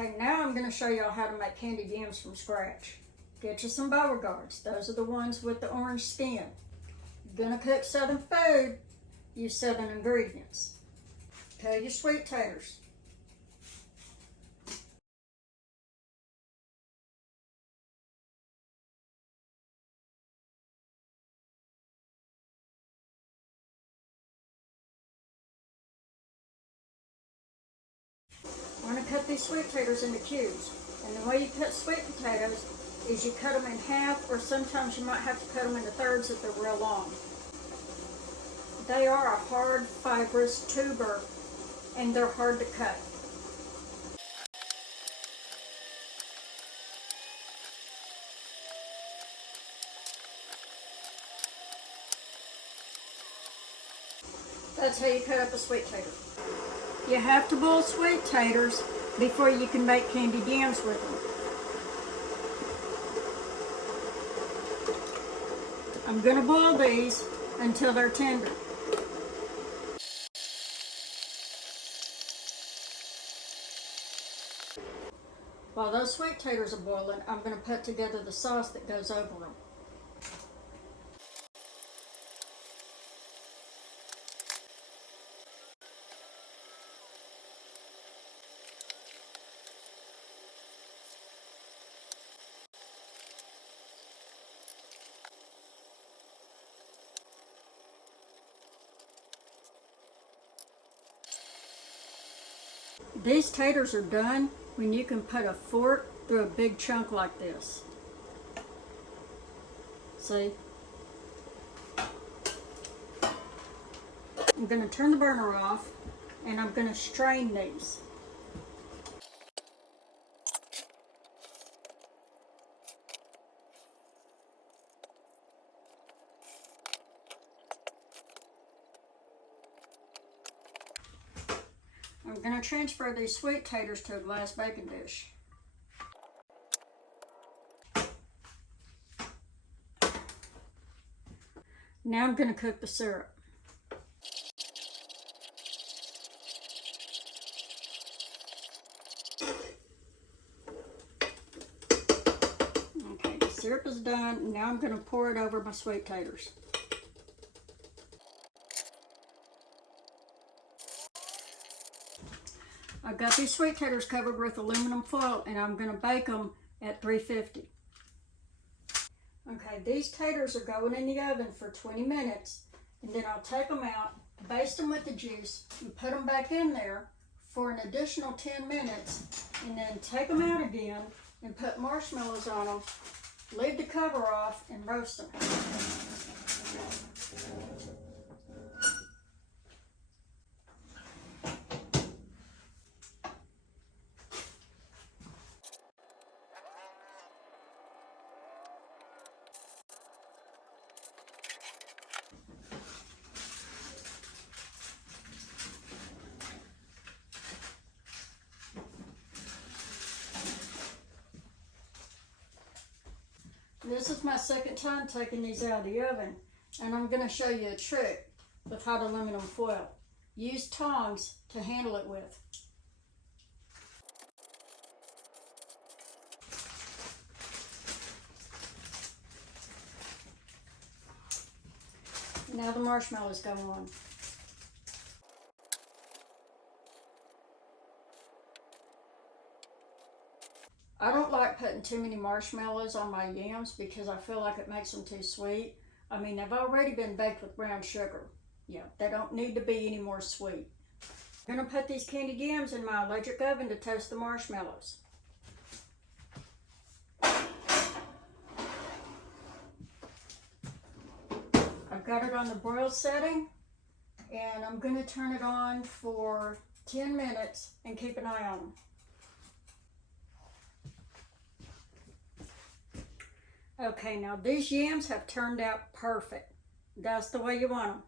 Okay, now I'm going to show y'all how to make candied yams from scratch. Get you some Beauregards. Those are the ones with the orange skin. You're going to cook Southern food, use Southern ingredients. Peel your sweet taters. I'm going to cut these sweet potatoes into cubes. And the way you cut sweet potatoes is you cut them in half, or sometimes you might have to cut them into thirds if they're real long. They are a hard, fibrous tuber, and they're hard to cut. That's how you cut up a sweet tater. You have to boil sweet taters before you can make candied yams with them. I'm going to boil these until they're tender. While those sweet taters are boiling, I'm going to put together the sauce that goes over them. These taters are done when you can put a fork through a big chunk like this. See? I'm going to turn the burner off and I'm going to strain these. I'm going to transfer these sweet taters to a glass baking dish. Now I'm going to cook the syrup. Okay, the syrup is done. Now I'm going to pour it over my sweet taters. I've got these sweet taters covered with aluminum foil and I'm going to bake them at 350. Okay, these taters are going in the oven for 20 minutes and then I'll take them out, baste them with the juice, and put them back in there for an additional 10 minutes and then take them out again and put marshmallows on them, leave the cover off, and roast them. This is my second time taking these out of the oven, and I'm going to show you a trick with hot aluminum foil. Use tongs to handle it with. Now the marshmallows go on. I don't like putting too many marshmallows on my yams because I feel like it makes them too sweet. I mean, they've already been baked with brown sugar. Yeah, they don't need to be any more sweet. I'm going to put these candied yams in my electric oven to toast the marshmallows. I've got it on the broil setting and I'm going to turn it on for 10 minutes and keep an eye on them. Okay, now these yams have turned out perfect. That's the way you want them.